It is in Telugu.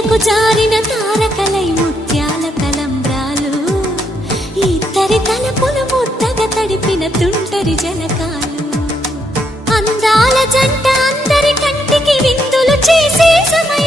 తెరలకు జారిన తారకలై ముత్యాల తలంబ్రాలు, ఇద్దరి తలపులు ముద్దగా తడిపిన తుంటరి జలకాలు. అందాల జంట అందరి కంటికి విందులు చేసే సమయం